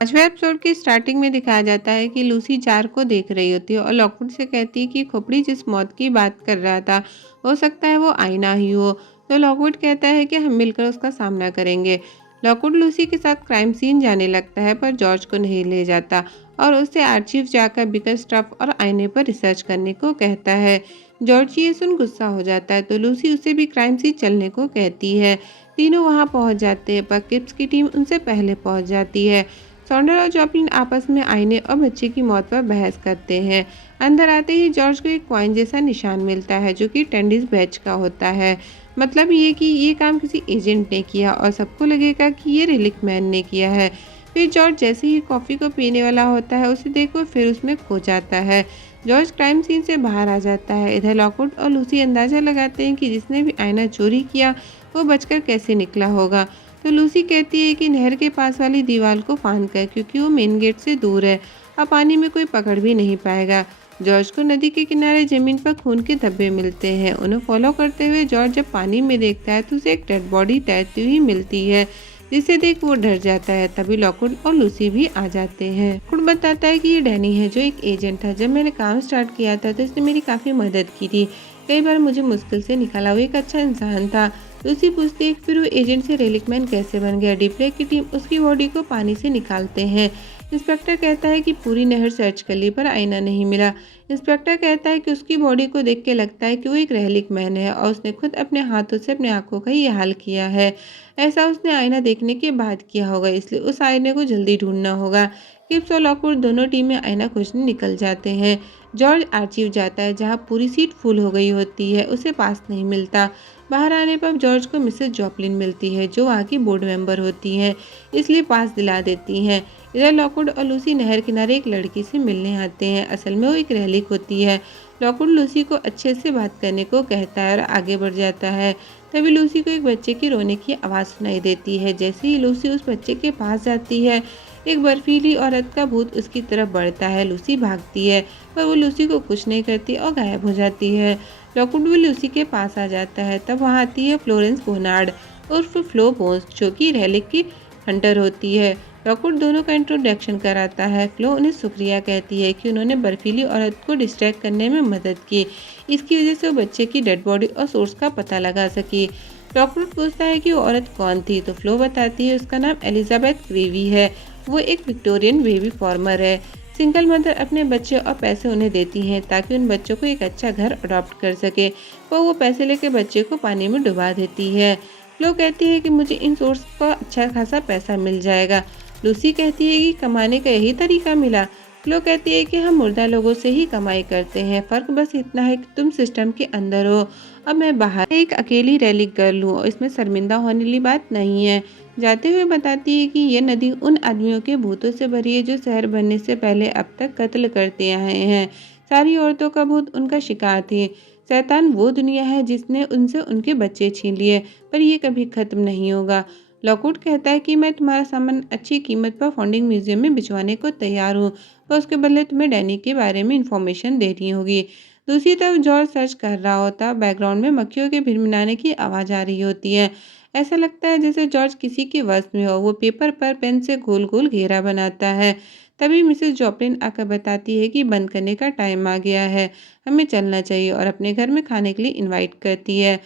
पांचवें एपिसोड की स्टार्टिंग में दिखाया जाता है कि लूसी जार को देख रही होती है और लॉकवुड से कहती है कि खोपड़ी जिस मौत की बात कर रहा था हो सकता है वो आईना ही हो। तो लॉकवुड कहता है कि हम मिलकर उसका सामना करेंगे। लॉकवुड लूसी के साथ क्राइम सीन जाने लगता है पर जॉर्ज को नहीं ले जाता और उससे आर्चीव जाकर बिगर स्टफ और आईने पर रिसर्च करने को कहता है। जॉर्ज ये सुन गुस्सा हो जाता है तो लूसी उसे भी क्राइम सीन चलने को कहती है। तीनों वहां पहुंच जाते हैं पर किप्स की टीम उनसे पहले पहुंच जाती है। सॉन्डर और जॉपलिन आपस में आईने और बच्चे की मौत पर बहस करते हैं। अंदर आते ही जॉर्ज को एक कॉइन जैसा निशान मिलता है जो कि टेंडिस बैच का होता है। मतलब ये कि ये काम किसी एजेंट ने किया और सबको लगेगा कि ये रिलिक मैन ने किया है। फिर जॉर्ज जैसे ही कॉफ़ी को पीने वाला होता है उसे देखकर फिर उसमें खो जाता है। जॉर्ज क्राइम सीन से बाहर आ जाता है। इधर लॉकवुड और लूसी अंदाजा लगाते हैं कि जिसने भी आईना चोरी किया वो बचकर कैसे निकला होगा। तो लूसी कहती है कि नहर के पास वाली दीवार को फांद कर क्योंकि वो मेन गेट से दूर है और पानी में कोई पकड़ भी नहीं पाएगा। जॉर्ज को नदी के किनारे जमीन पर खून के धब्बे मिलते हैं। उन्हें फॉलो करते हुए जॉर्ज जब पानी में देखता है तो उसे एक डेड बॉडी तैरती हुई मिलती है जिसे देख वो डर जाता है। तभी लॉकवुड और लूसी भी आ जाते हैं। लॉकवुड बताता है कि ये डैनी है जो एक एजेंट था। जब मैंने काम स्टार्ट किया था तो इसने मेरी काफ़ी मदद की थी। कई बार मुझे मुश्किल से निकाला। वो एक अच्छा इंसान था। लूसी पूछती है फिर वो एजेंट से रेलिक मैन कैसे बन गया। डीप्ले की टीम उसकी बॉडी को पानी से निकालते हैं। इंस्पेक्टर कहता है कि पूरी नहर सर्च कर ली पर आईना नहीं मिला। इंस्पेक्टर कहता है कि उसकी बॉडी को देख के लगता है कि वो एक रेलिक मैन है और उसने खुद अपने हाथों से अपने आंखों का ये हाल किया है। ऐसा उसने आईना देखने के बाद किया होगा इसलिए उस आईने को जल्दी ढूंढना होगा। किप्स और लॉकवुड दोनों टीमें आईना खोजने निकल जाते हैं। जॉर्ज आर्चीव जाता है जहाँ पूरी सीट फुल हो गई होती है। उसे पास नहीं मिलता। बाहर आने पर जॉर्ज को मिसेस जॉपलिन मिलती है जो वहाँ की बोर्ड मेंबर होती हैं इसलिए पास दिला देती हैं। इधर लॉकवुड और लूसी नहर किनारे एक लड़की से मिलने आते हैं। असल में वो एक रेलिक होती है। लॉकवुड लूसी को अच्छे से बात करने को कहता है और आगे बढ़ जाता है। तभी लूसी को एक बच्चे की रोने की आवाज़ सुनाई देती है। जैसे ही लूसी उस बच्चे के पास जाती है एक बर्फीली औरत का भूत उसकी तरफ बढ़ता है। लूसी भागती है पर वो लूसी को कुछ नहीं करती और गायब हो जाती है। लॉकवुड भी लूसी के पास आ जाता है। तब वहाँ आती है फ्लोरेंस बोनार्ड उर्फ फ्लो बोन्स जो कि रेलिक की हंटर होती है। लॉकवुड दोनों का इंट्रोडक्शन कराता है। फ्लो उन्हें शुक्रिया कहती है कि उन्होंने बर्फीली औरत को डिस्ट्रैक्ट करने में मदद की। इसकी वजह से वो बच्चे की डेड बॉडी और सोर्स का पता लगा सकी। लॉकवुड पूछता है कि वो औरत कौन थी तो फ्लो बताती है उसका नाम एलिजाबेथ ग्रेवी है। वो एक विक्टोरियन बेबी फार्मर है। सिंगल मदर अपने बच्चे और पैसे उन्हें देती हैं ताकि उन बच्चों को एक अच्छा घर अडॉप्ट कर सके पर वो पैसे लेके बच्चे को पानी में डुबा देती है। फ्लो कहती है कि मुझे इन सोर्स का अच्छा खासा पैसा मिल जाएगा। लूसी कहती है कि कमाने का यही तरीका मिला। फ्लो कहती है कि हम मुर्दा लोगों से ही कमाई करते हैं। फर्क बस इतना है कि तुम सिस्टम के अंदर हो और मैं बाहर एक अकेली रेलिक गर्ल हूँ और इसमें शर्मिंदा होने वाली बात नहीं है। जाते हुए बताती है कि ये नदी उन आदमियों के भूतों से भरी है जो शहर बनने से पहले अब तक कत्ल करते आए हैं। सारी औरतों का भूत उनका शिकार थे। शैतान वो दुनिया है जिसने उनसे उनके बच्चे छीन लिए पर यह कभी खत्म नहीं होगा। लॉकवुड कहता है कि मैं तुम्हारा सामान अच्छी कीमत पर फाउंडिंग म्यूजियम में भिजवाने को तैयार हूँ पर उसके बदले तुम्हें डैनी के बारे में इंफॉर्मेशन देनी होगी। दूसरी तरफ जॉर्ज सर्च कर रहा होता। बैकग्राउंड में मक्खियों के भिनभिनाने की आवाज़ आ रही होती है। ऐसा लगता है जैसे जॉर्ज किसी के वश में हो। वो पेपर पर पेन से गोल गोल घेरा बनाता है। तभी मिसेस जॉपलिन आकर बताती है कि बंद करने का टाइम आ गया है, हमें चलना चाहिए और अपने घर में खाने के लिए इनवाइट करती है।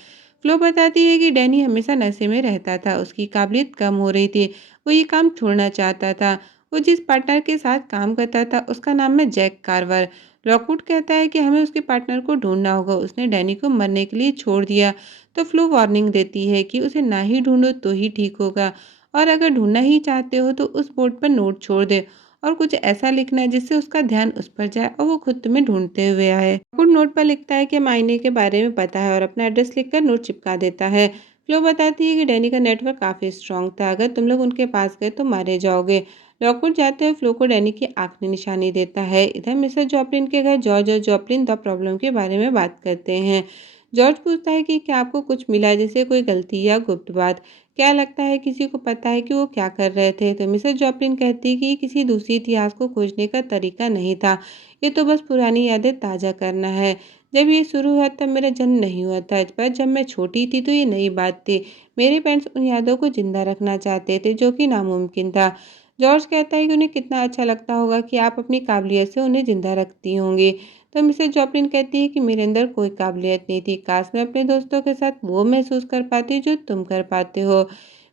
फ्लो बताती है कि डैनी हमेशा नशे में रहता था। उसकी काबिलियत कम हो रही थी। वो ये काम छोड़ना चाहता था। वो जिस पार्टनर के साथ काम करता था उसका नाम है जैक कार्वर। रॉकवुड कहता है कि हमें उसके पार्टनर को ढूंढना होगा। उसने डैनी को मरने के लिए छोड़ दिया। तो फ्लो वार्निंग देती है कि उसे ना ही ढूंढो तो ही ठीक होगा और अगर ढूंढना ही चाहते हो तो उस बोर्ड पर नोट छोड़ दे और कुछ ऐसा लिखना जिससे उसका ध्यान उस पर जाए और वो खुद तुम्हें ढूंढते हुए आए। रॉकवुड नोट पर लिखता है कि मायने के बारे में पता है और अपना एड्रेस लिखकर नोट चिपका देता है। फ्लो बताती है कि डैनी का नेटवर्क काफ़ी स्ट्रांग था। अगर तुम लोग उनके पास गए तो मारे जाओगे। लॉकवुड जाते हुए फ्लो को डैनी की आखिरी निशानी देता है। इधर मिसेस जॉपलिन के घर जॉर्ज और जॉपलिन द प्रॉब्लम के बारे में बात करते हैं। जॉर्ज पूछता है कि क्या आपको कुछ मिला जैसे कोई गलती या गुप्त बात। क्या लगता है किसी को पता है कि वो क्या कर रहे थे। तो मिसेस जॉपलिन कहती है कि किसी दूसरी इतिहास को खोजने का तरीका नहीं था। ये तो बस पुरानी यादें ताज़ा करना है। जब ये शुरू हुआ तब मेरा जन्म नहीं हुआ था पर जब मैं छोटी थी तो ये नई बात थी। मेरे पेरेंट्स उन यादों को जिंदा रखना चाहते थे जो कि नामुमकिन था। जॉर्ज कहता है कि उन्हें कितना अच्छा लगता होगा कि आप अपनी काबिलियत से उन्हें जिंदा रखती होंगी। तो मिसेस जॉपलिन कहती है कि मेरे अंदर कोई काबिलियत नहीं थी, काश मैं अपने दोस्तों के साथ वो महसूस कर पाती जो तुम कर पाते हो।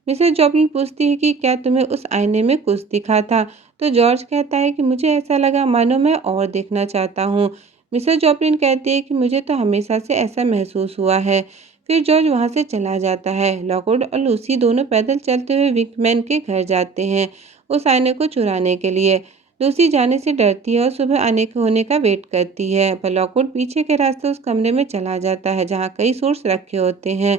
मिसेस जॉपलिन पूछती है कि क्या तुम्हें उस आईने में कुछ दिखा था? तो जॉर्ज कहता है कि मुझे ऐसा लगा मानो मैं और देखना चाहता हूँ। मिसेस जॉपलिन कहती है कि मुझे तो हमेशा से ऐसा महसूस हुआ है। फिर जॉर्ज वहाँ से चला जाता है। लॉकवुड और लूसी दोनों पैदल चलते हुए विंकमैन के घर जाते हैं उस आईने को चुराने के लिए। लूसी जाने से डरती है और सुबह आने के होने का वेट करती है, पर लॉकवुड पीछे के रास्ते उस कमरे में चला जाता है जहाँ कई सोर्स रखे होते हैं।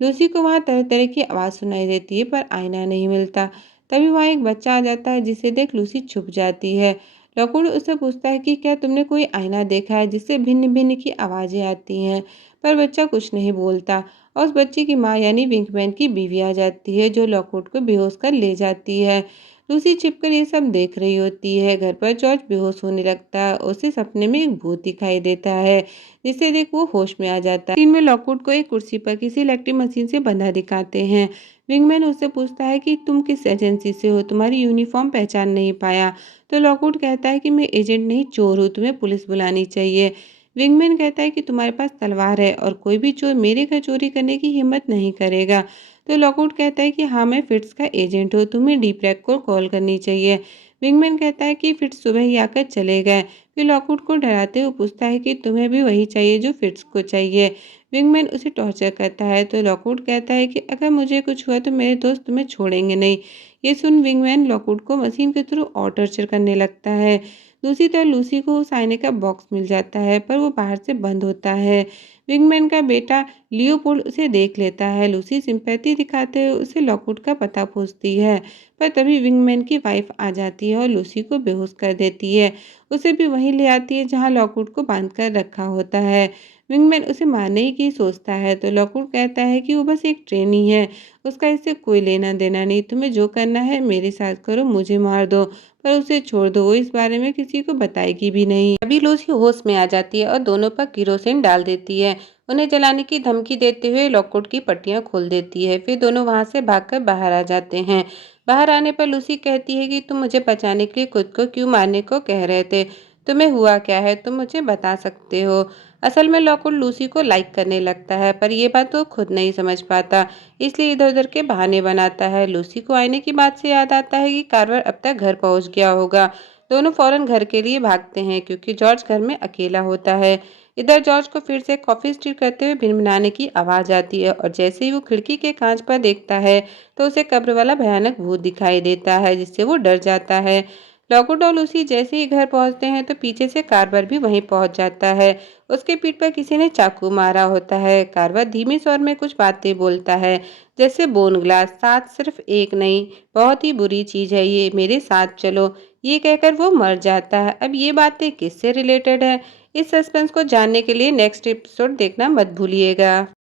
लूसी को वहाँ तरह तरह की आवाज़ सुनाई देती है पर आईना नहीं मिलता। तभी वहाँ एक बच्चा आ जाता है जिसे देख लूसी छुप जाती है। लॉकवुड उससे पूछता है कि क्या तुमने कोई आईना देखा है जिससे भिन्न भिन्न की आवाज़ें आती हैं, पर बच्चा कुछ नहीं बोलता। और उस बच्चे की माँ यानी विंकमैन की बीवी आ जाती है जो लॉकवुड को बेहोश कर ले जाती है। लूसी छिपकर ये सब देख रही होती है। घर पर जॉर्ज बेहोश होने लगता है। उसे सपने में एक भूत दिखाई देता है जिसे देख वो होश में आ जाता है। सीन में लॉकवुड को एक कुर्सी पर किसी इलेक्ट्रिक मशीन से बंधा दिखाते हैं। विंगमैन उससे पूछता है कि तुम किस एजेंसी से हो, तुम्हारी यूनिफॉर्म पहचान नहीं पाया। तो लॉकवुड कहता है कि मैं एजेंट नहीं चोर हूँ, तुम्हें पुलिस बुलानी चाहिए। विंगमैन कहता है कि तुम्हारे पास तलवार है और कोई भी चोर मेरे घर चोरी करने की हिम्मत नहीं करेगा। तो लॉकवुड कहता है कि हाँ मैं फिट्स का एजेंट हूँ, तुम्हें डीप्रैक को कॉल करनी चाहिए। विंगमैन कहता है कि फिट्स सुबह ही आकर चले गए। फिर लॉकवुड को डराते हुए पूछता है कि तुम्हें भी वही चाहिए जो फिट्स को चाहिए। विंगमैन उसे टॉर्चर करता है तो लॉकवुड कहता है कि अगर मुझे कुछ हुआ तो मेरे दोस्त तुम्हें छोड़ेंगे नहीं। ये सुन विंगमैन लॉकवुड को मशीन के थ्रू और टॉर्चर करने लगता है। दूसरी तरफ लूसी को उस आईने का बॉक्स मिल जाता है पर वो बाहर से बंद होता है। विंगमैन का बेटा लियोपोल्ड उसे देख लेता है। लूसी सिंपैथी दिखाते हुए उसे लॉकवुड का पता पूछती है, पर तभी विंगमैन की वाइफ आ जाती है और लूसी को बेहोश कर देती है। उसे भी वहीं ले आती है जहां लॉकवुड को बांध कर रखा होता है। विंगमैन उसे मारने की सोचता है तो लॉकवुड कहता है कि वो बस एक ट्रेनी है, उसका इससे कोई लेना देना नहीं, तुम्हें जो करना है मेरे साथ करो, मुझे मार दो पर उसे छोड़ दो, वो इस बारे में किसी को बताएगी भी नहीं। अभी लूसी होश में आ जाती है और दोनों पर किरोसिन डाल देती है। उन्हें जलाने की धमकी देते हुए लॉकवुड की पट्टियां खोल देती है। फिर दोनों वहां से भागकर बाहर आ जाते हैं। बाहर आने पर लूसी कहती है कि तुम मुझे बचाने के लिए खुद को क्यों मारने को कह रहे थे, तुम्हें हुआ क्या है, तुम मुझे बता सकते हो। असल में लॉकवुड लूसी को लाइक करने लगता है पर यह बात वो खुद नहीं समझ पाता, इसलिए इधर उधर के बहाने बनाता है। लूसी को आईने की बात से याद आता है कि कार्वर अब तक घर पहुंच गया होगा। दोनों फौरन घर के लिए भागते हैं क्योंकि जॉर्ज घर में अकेला होता है। इधर जॉर्ज को फिर से कॉफी स्टिर करते हुए भिनभिनाने की आवाज आती है और जैसे ही वो खिड़की के कांच पर देखता है तो उसे कब्र वाला भयानक भूत दिखाई देता है जिससे वो डर जाता है। लॉकवुड और लूसी जैसे ही घर पहुंचते हैं तो पीछे से कार्वर भी वहीं पहुंच जाता है। उसके पीठ पर किसी ने चाकू मारा होता है। कार्वर धीमे स्वर में कुछ बातें बोलता है जैसे बोन ग्लास, साथ सिर्फ एक नहीं, बहुत ही बुरी चीज है ये, मेरे साथ चलो। ये कहकर वो मर जाता है। अब ये बातें किससे रिलेटेड है, इस सस्पेंस को जानने के लिए नेक्स्ट एपिसोड देखना मत भूलिएगा।